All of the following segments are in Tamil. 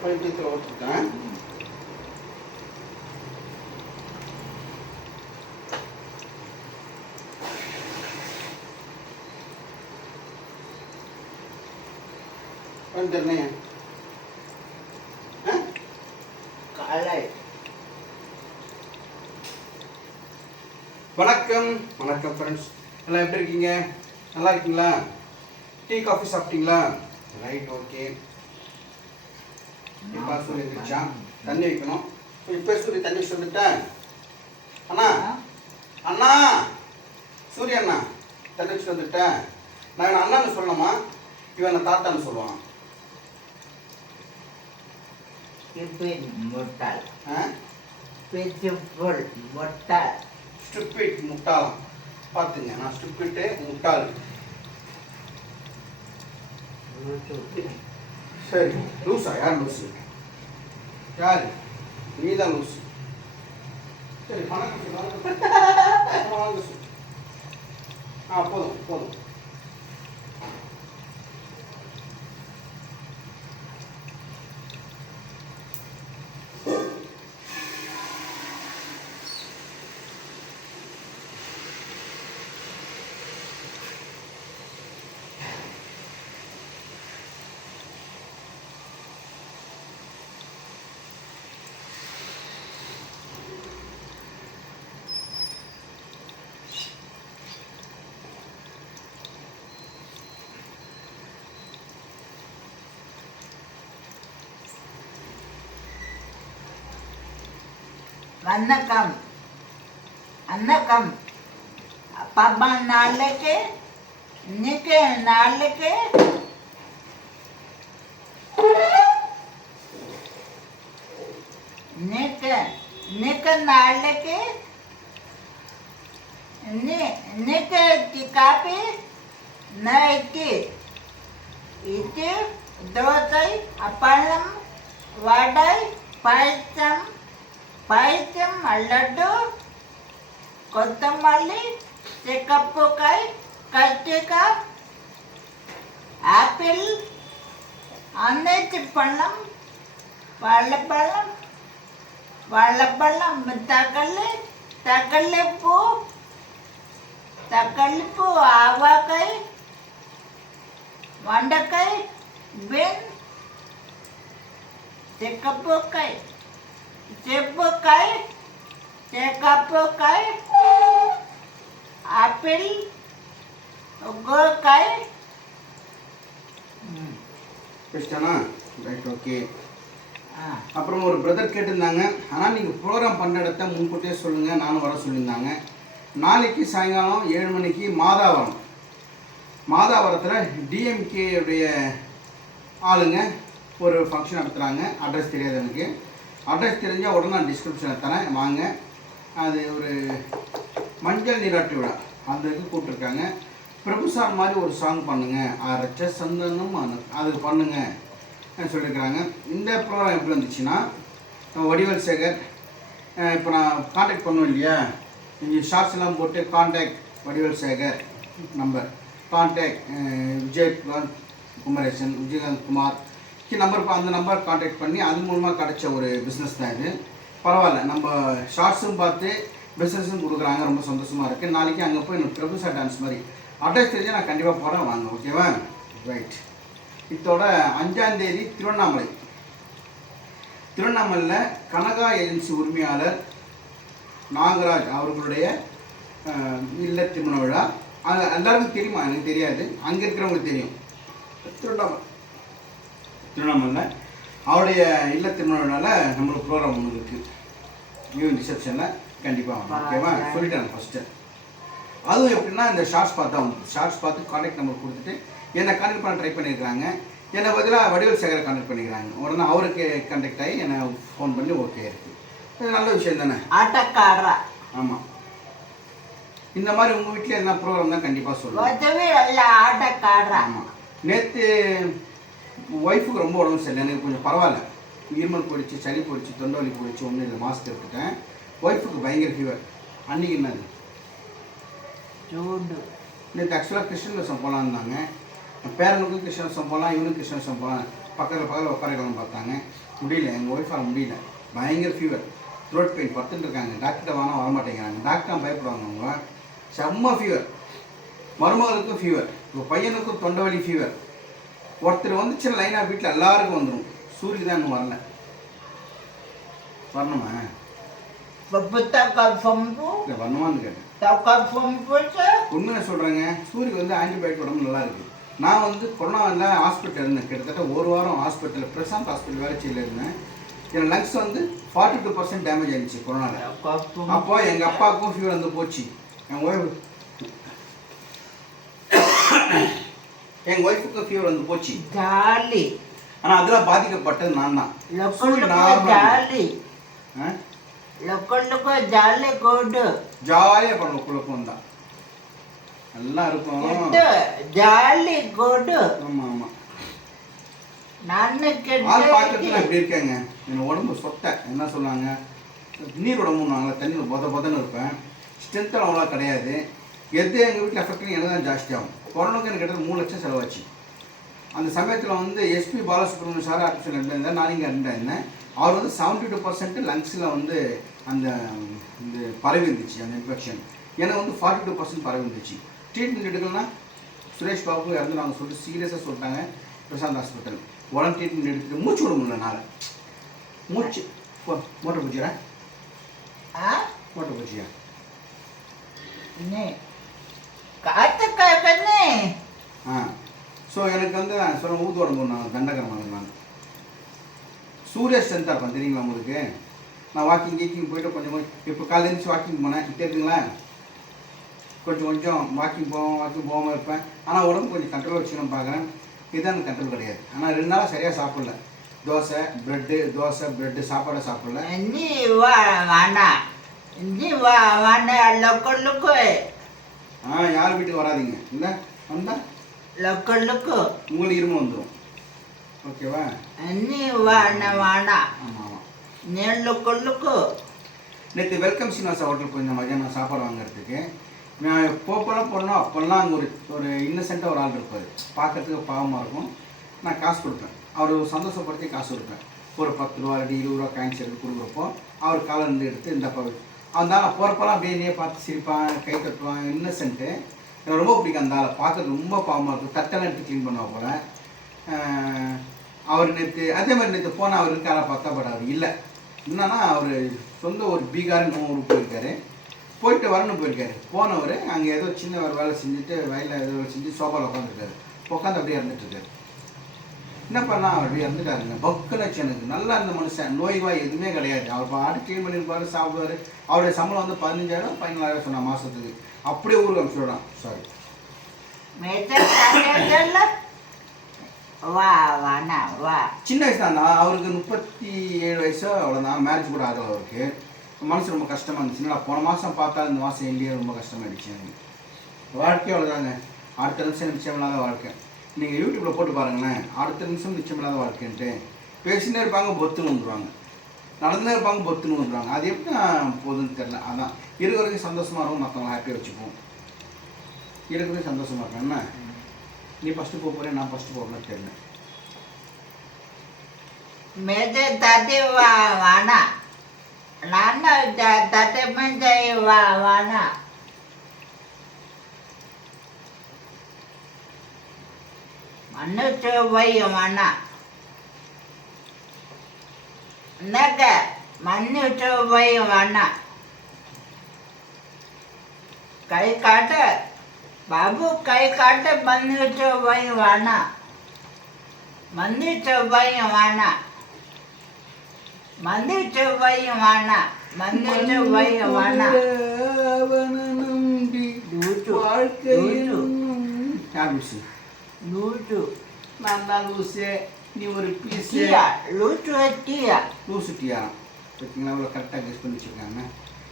பைத்தியத்தில் ஓட்டுட்டேன் வந்துடுறேன் ஆ காலை வணக்கம் வணக்கம் ஃப்ரெண்ட்ஸ் எல்லாம் எப்படி இருக்கீங்க நல்லா இருக்கீங்களா டீ காஃபி சாப்பிட்டீங்களா ரைட் ஓகே இப்போ சூரிய எந்திரிச்சா தண்ணி வைக்கணும். இப்போ சூரிய தண்ணி வச்சு வந்துட்டேன் அண்ணா அண்ணா சூரிய அண்ணா தண்ணி வச்சு வந்துட்டேன் நான் இவனை அண்ணான்னு சொல்லணுமா? இவன் தாத்தான்னு சொல்லுவான். முட்டாள். முட்டாள். ஸ்டூபிட் முட்டாளாம் பார்த்துங்க நான் ஸ்டூபிட்டு முட்டாள். சரி லூசா? யார் லூசு? யார்? நீ தான் லூசு. சரி போதும் போது வணக்கம். ஆ, வாங்க சொல்லு. ஆ போதும் போதும் வணக்கம் வணக்கம் பாப்பா நாளைக்கு இன்னைக்கு நாளைக்கு இன்னைக்கு இன்னைக்கு நாளைக்கு இன்னி- இன்னைக்கு டீ காபி நைட்டு இது தோசை பைக்கும் அல்லட்டு கொத்தமல்லி சிகப்பு காய் கத்திரிக்காய் ஆப்பிள் அனைத்து பழம் வாழைப்பழம் வாழைப்பழம் தக்கல் தக்கல்லை பூ தக்கல்லி பூ ஆவாக்காய் வெண்டைக்காய் பீன் சிக்கப்பூக்காய் செப்புக்கள் கப்புக்கள் ஆப்பிள் கோக்கள் பெஸ்டானா ரைட் ஓகே. அப்புறம் ஒரு பிரதர் கேட்டிருந்தாங்க. ஆனால் நீங்கள் ப்ரோக்ராம் பண்ண இடத்த முன்கூட்டியே சொல்லுங்கள் நானும் வர சொல்லியிருந்தாங்க. நாளைக்கு சாயங்காலம் ஏழு மணிக்கு மாதாவரம். மாதாவரத்தில் டிஎம்கேயுடைய ஆளுங்க ஒரு ஃபங்க்ஷன் நடத்துகிறாங்க அட்ரஸ் தெரியாது எனக்கு. அட்ரஸ் தெரிஞ்சால் உடனே நான் டிஸ்கிரிப்ஷனில் தரேன். வாங்க. அது ஒரு மஞ்சள் நீராட்டு விழா. அந்த இதுக்கு கூப்பிட்ருக்காங்க பிரபுசார் மாதிரி ஒரு சாங் பண்ணுங்கள் அரைச்ச சந்தனம் அது பண்ணுங்க. சொல்லியிருக்கிறாங்க இந்த ப்ரோக்ராம் எப்படி வந்துச்சுன்னா வடிவல் வடிவேல் சேகர் இப்போ நான் காண்டாக்ட் பண்ணுவேன் இல்லையா? இங்கே ஷார்ட்ஸ் எல்லாம் போட்டு contact Vadivel Sekar number contact Vijayakanth Kumaresan Vijayakanth Kumar number அந்த நம்பர் காண்டாக்ட் பண்ணி அது மூலமாக கிடைச்ச ஒரு பிஸ்னஸ் தான் இது. பரவாயில்ல நம்ம ஷார்ட்ஸும் பார்த்து பிஸ்னஸும் கொடுக்குறாங்க ரொம்ப சந்தோஷமாக இருக்குது நாளைக்கு அங்கே போய் எனக்கு பிரபுசா டான்ஸ் மாதிரி அட்ரஸ் தெரிஞ்சு நான் கண்டிப்பாக போகிறேன் வாங்க ஓகேவா ரைட் இதோட அஞ்சாந்தேதி திருவண்ணாமலை. திருவண்ணாமலையில் கனகா ஏஜென்சி உரிமையாளர் நாகராஜ் அவர்களுடைய இல்ல திருமண விழா. அது எல்லாருக்கும் தெரியுமா? எனக்கு தெரியாது. அங்கே இருக்கிறவங்களுக்கு தெரியும். திருவண்ணாமலை. திருவண்ணாமலையில் அவருடைய இல்ல திருமண விழாவில் நம்மளுக்கு ப்ரோக்ராம் ஒன்று இருக்குது ஈவன் ரிசப்ஷனில் கண்டிப்பாக வாங்க ஓகேவா சொல்லிட்டேன் ஃபஸ்ட்டு அதுவும் எப்படின்னா இந்த ஷார்ட்ஸ் பார்த்தா வந்து ஷார்ட்ஸ் பார்த்து காண்டாக்ட் நம்பர் கொடுத்துட்டு என்னை கான்டாக்ட் பண்ண ட்ரை பண்ணியிருக்கிறாங்க என்னை பதிலாக வடிவேல் சேகரை கான்டாக்ட் பண்ணிக்கிறாங்க. உடனே அவருக்கு கான்டாக்ட் ஆகி என்னை ஃபோன் பண்ணி ஓகே இருக்குது இது நல்ல விஷயம் தானே? ஆட்டக்கார ஆமாம் இந்த மாதிரி உங்கள் வீட்டில் என்ன ப்ரோக்ராம் தான் கண்டிப்பாக அல்ல ஆட்டக்கார ஆமாம் நேற்று ஒய்ஃபுக்கு ரொம்ப உடம்பு சரியில்லை. எனக்கு கொஞ்சம் பரவாயில்ல. இருமல் போயிடுச்சு சளி போயிடுச்சு தொண்டை வலி போயிடுச்சு ஒன்றும் இல்லை. மாஸ்க் எடுத்துட்டேன். ஒய்ஃபுக்கு பயங்கர ஃபீவர் அன்றைக்கி என்னது? చూడు நேற்று ஆக்சுவலாக கிருஷ்ணகிருஷ்ணம் போகலான்னு இருந்தாங்க என் பேரனுக்கும் கிருஷ்ணகிருஷ்ணம் போகலாம் இவனுக்கும் கிருஷ்ணகிருஷ்ணம் போகலாம் பக்கத்தில் பக்கத்தில் உட்காரலாம் பார்த்தாங்க. முடியல. எங்கள் ஒய்ஃபால் முடியல. பயங்கர ஃபீவர் த்ரோட் பெயின் பத்துட்டு இருக்காங்க. டாக்டர் வாங்க வர மாட்டேங்கிறாங்க டாக்டர் பயப்படுவாங்க அவங்க. செம்ம ஃபீவர் மருமகளுக்கும் ஃபீவர் இப்போ பையனுக்கும் தொண்டை வலி ஃபீவர் ஒருத்தர் வந்துச்சுன்னா லைனாக வீட்டில் எல்லாருக்கும் வந்துடும் சூரிய தான் இன்னும் வரல. வரணுமா? இல்லை வரணுமான்னு கேட்டேன். உண்மையை சொல்கிறேங்க சூரிய வந்து ஆன்டிபயோட்டிக் உடம்பு நல்லா இருக்குது நான் வந்து கொரோனாவில் ஹாஸ்பிட்டல் இருந்தேன். கிட்டத்தட்ட ஒரு வாரம் ஹாஸ்பிட்டலில் பிரசாந்த் ஹாஸ்பிட்டல் வேலைச்சியில் இருந்தேன். என் லங்ஸ் வந்து ஃபார்ட்டி டூ பர்சன்ட் டேமேஜ் ஆயிடுச்சு கொரோனாவில். அப்போ எங்கள் அப்பாவுக்கும் ஃபீவர் வந்து போச்சு. என் ஒய்ஃப் எங்கள் ஒய்ஃபுக்கும் ஃபீவர் வந்து போச்சு. Jali. ஆனால் அதில் பாதிக்கப்பட்டது நான் தான். Lokal luko jali kodo. ஜாலியாக பண்ண குழப்பம் தான் நல்லா இருக்கும். ஆமாம் ஆமாம் Nana ஆள் பார்க்கறதுக்கு நான் kede. இப்படி இருக்கேங்க? என் உடம்பு சொட்டை. என்ன சொன்னாங்க? நீர் உடம்புனாங்களா தண்ணியில் பொத பொதன்னு இருப்பேன். ஸ்ட்ரென்த்தில் அவ்வளோ கிடையாது. எது எங்கள் வீட்டில் எஃபெக்டிங் எனக்கு தான் ஜாஸ்தி ஆகும். கொரோனாக்கு எனக்கு கிட்டத்தட்ட மூணு லட்சம் செலவாச்சு. அந்த சமயத்தில் வந்து எஸ்பி பாலசுப்ரமணியம் சார் ஆஃபீஸில் இருந்தேன் நான் இங்கே இருந்தேன். அவர் வந்து செவன்ட்டி டூ பர்சன்ட் லங்ஸில் வந்து அந்த இந்த பரவி இருந்துச்சு அந்த இன்ஃபெக்ஷன் எனக்கு வந்து ஃபார்ட்டி டூ பர்சன்ட் பரவி இருந்துச்சு. ட்ரீட்மெண்ட் எடுக்கலன்னா சுரேஷ் பாபு இறந்து நாங்கள் சொல்லிட்டு சீரியஸாக சொல்லிட்டாங்க பிரசாந்த் ஹாஸ்பிட்டல் உடனே ட்ரீட்மெண்ட் எடுத்துட்டு மூச்சு விட முடியல என்னால். மூச்சு. மோட்டர் பூச்சியா மோட்டர் பூச்சியா? ni. Kata ni. ஆ. ஸோ எனக்கு வந்து நான் சொல்ல ஊத்து உடம்பு நான் தண்டகரம் நான் சூரிய இருப்பேன் தெரியுங்களா உங்களுக்கு? நான் வாக்கிங் கீக்கிங் போயிட்டு கொஞ்சம் கொஞ்சம் இப்போ காலையில் எழுந்துச்சு வாக்கிங் போனேன் கேட்டுங்களா கொஞ்சம் கொஞ்சம் வாக்கிங் போவோம் வாக்கிங் போகாமல் இருப்பேன். ஆனால் உடம்பு கொஞ்சம் கண்ட்ரோல் வச்சுக்கணும் பார்க்குறேன் இதுதான் எனக்கு கண்ட்ரோல் கிடையாது. ஆனால் ரெண்டு நாளாக சரியாக சாப்பிடல. தோசை ப்ரெட்டு தோசை ப்ரெட்டு சாப்பாடை சாப்பிடல. Ni wa mana. Ni wa mana lokal luko. ஆ யார் வீட்டுக்கு வராதீங்க. இல்லை வந்தால் Lokal luko. உங்களுக்கு இருமல் வந்துடும் ஓகேவா? wa na mana. ஆமாம் Ni lokal luko. நேற்று வெல்கம் சீனிவாசா ஹோட்டல் போயிருந்தேன் மதியானம் சாப்பாடு வாங்குறதுக்கு. நான் போப்பெல்லாம் போனோம் அப்போல்லாம் அங்கே ஒரு ஒரு இன்னசென்ட்டாக ஒரு ஆள் இருப்பார். பார்க்கறதுக்கு பாவமாக இருக்கும். நான் காசு கொடுப்பேன். அவர் சந்தோஷப்படுத்தி காசு கொடுப்பேன். ஒரு பத்து ரூபா ரெண்டு இருபது ரூபா காயின்ஸ் எடுத்து கொடுக்குறப்போ அவர் காலை இருந்து எடுத்து இந்த பா அந்த ஆளை போகிறப்பெல்லாம் அப்படியே என்னையே பார்த்து சிரிப்பான் கை தட்டுவான் இன்னசென்ட்டு எனக்கு ரொம்ப பிடிக்கும் அந்த ஆளை பார்க்க ரொம்ப பாவமாக இருக்கும். தட்டெல்லாம் எடுத்து க்ளீன் பண்ணுவா போகிறேன் அவர் நேற்று அதே மாதிரி நேற்று போனால் அவர் இருக்காரா பார்த்தா பட் அவர் இல்லை. என்னன்னா அவர் சொந்த ஒரு பீகார்னு ஊருக்கு போயிருக்காரு. போயிட்டு வரணும் போயிருக்காரு. போனவர் அங்கே ஏதோ சின்ன ஒரு வேலை செஞ்சுட்டு வயலில் ஏதோ வேலை செஞ்சு சோஃபாவில் உட்காந்துருக்காரு உட்காந்து அப்படியே இறந்துட்டுருக்காரு என்ன பண்ணா? அவர் அப்படியே இறந்துட்டாருங்க பக்குனச்சு எனக்கு நல்லா இருந்த மனுஷன். நோய் வாய் எதுவுமே கிடையாது. அவர் பாட்டு க்ளீன் பண்ணியிருப்பாரு சாப்பிடுவாரு. அவருடைய சம்பளம் வந்து பதினஞ்சாயிரம் பதினாலாயிரம் சொன்னா மாதத்துக்கு அப்படியே ஊருக்கு அனுப்பிச்சுடுறான். சாரி. சின்ன வயசு தான் அவருக்கு முப்பத்தி ஏழு வயசோ அவ்வளோதான் மேரேஜ் கூட ஆகலை அவருக்கு. மனசு ரொம்ப கஷ்டமாக இருந்துச்சு. என்னடா போன மாதம் பார்த்தா இந்த மாதம் இல்லையே ரொம்ப கஷ்டமாயிடுச்சு எனக்கு. வாழ்க்கை அவ்வளோதாங்க அடுத்த நிமிஷம் நிச்சயமில்லாத வாழ்க்கை. நீங்கள் யூடியூப்பில் போட்டு பாருங்களேன். அடுத்த நிமிஷம் நிச்சயமில்லாத வாழ்க்கைன்ட்டு. பேசினே இருப்பாங்க பொத்துன்னு வந்துடுவாங்க நடந்துனே இருப்பாங்க பொத்துன்னு வந்துடுவாங்க அது எப்படி நான் போகுதுன்னு தெரில அதான். இருக்கிற வரைக்கும் சந்தோஷமாக இருக்கும் மற்றவங்க ஹாப்பியாக வச்சுப்போம். இருக்கிறது சந்தோஷமாக இருக்கும் என்ன? நீ ஃபஸ்ட்டு போக போகிறேன் நான் ஃபஸ்ட்டு போகிறேன்னு தெரியல. Meja tadi wa mana. Nana da- tadi yang mana? Naga, mana coba yang mana? கை காட்ட பாபு கை காட்ட மண்ணு செவ்வாய் வானா மண்ணு செவ்வாயும் வானா மண்ணு செவ்வாயும் வானா மண்ணு நம்பி லூசு, வாழ்க்கை. லூசு நான் தான் லூசு நீ ஒரு பீஸு லூசு டீயா? லூசு டியா? பார்த்தீங்களா அவ்வளோ கரெக்டாக கெஸ் பண்ணி வச்சுருக்காங்க.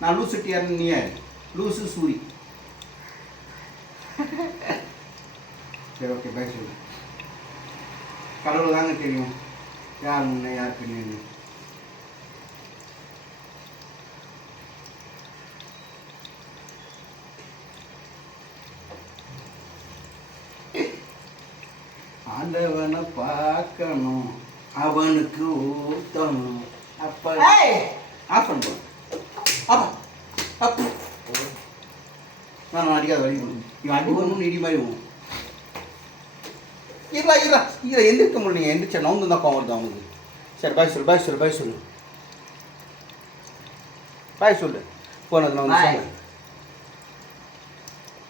நான் லூசு டியார்னு நீ யார்? லூசு சூரி. சரி ஓகே பை சொல்லு கடவுள் தாங்க தெரியும். யார் முன்னே யார் பின்னே பார்க்கணும். அவனுக்கு ஊத்தணும் அப்ப ஆஃப் பண்ணுவோம் அப்பா அப்பா நான் அடிக்காத வழி பண்ணும் இவன் அடி பண்ணணும் இடி மாதிரி போகும் இருடா இருடா. இதில் எந்திரிக்க முடியல எந்திரிச்ச நவுந்து தான் கோவம் வருது அவனுக்கு. சரி பாய் சொல்லு பாய் சொல்லு பாய் சொல்லு. பாய் சொல்லு. போனது நான் வந்து